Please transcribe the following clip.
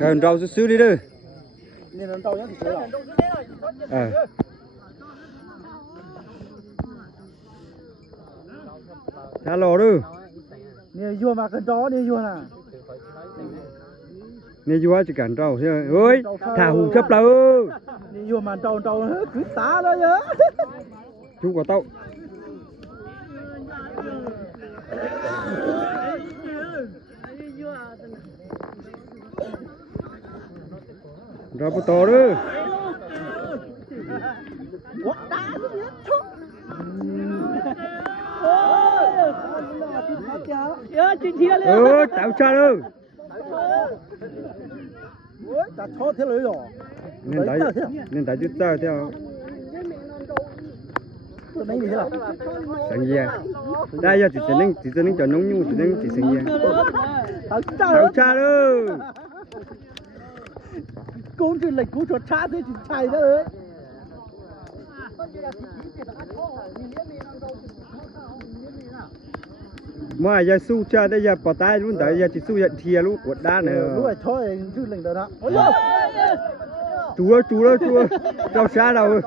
Cần rau xíu đi đi. Nên nó rau nhá thì rồi. Thả lò đi. Nè vua mà cần chó đi vua nè. Nè vua chỉ cần rau thôi. Ôi, thả hủ chấp đâu. Nè vua mà trâu cứ tá đó nhớ. Chú có tao. Ra bắt to đi. Tao cha đâu. Ta chó thế rồi. Nên tại chút tao theo. Mấy gì thế Sang gì à? Đây giờ chỉ nên cho nông nhu chỉ nên chỉ sang gì à? Tao cha đâu. Con chuyện lệch cú chuột cha thế chỉ chạy đó ơi. Mà giờ su cha đây giờ bỏ tay luôn tại giờ chỉ su nhận thìa luôn quật đá nữa. Lúc này thôi chuyện lệch đó đó. Chú ơi, cháu xa đâu.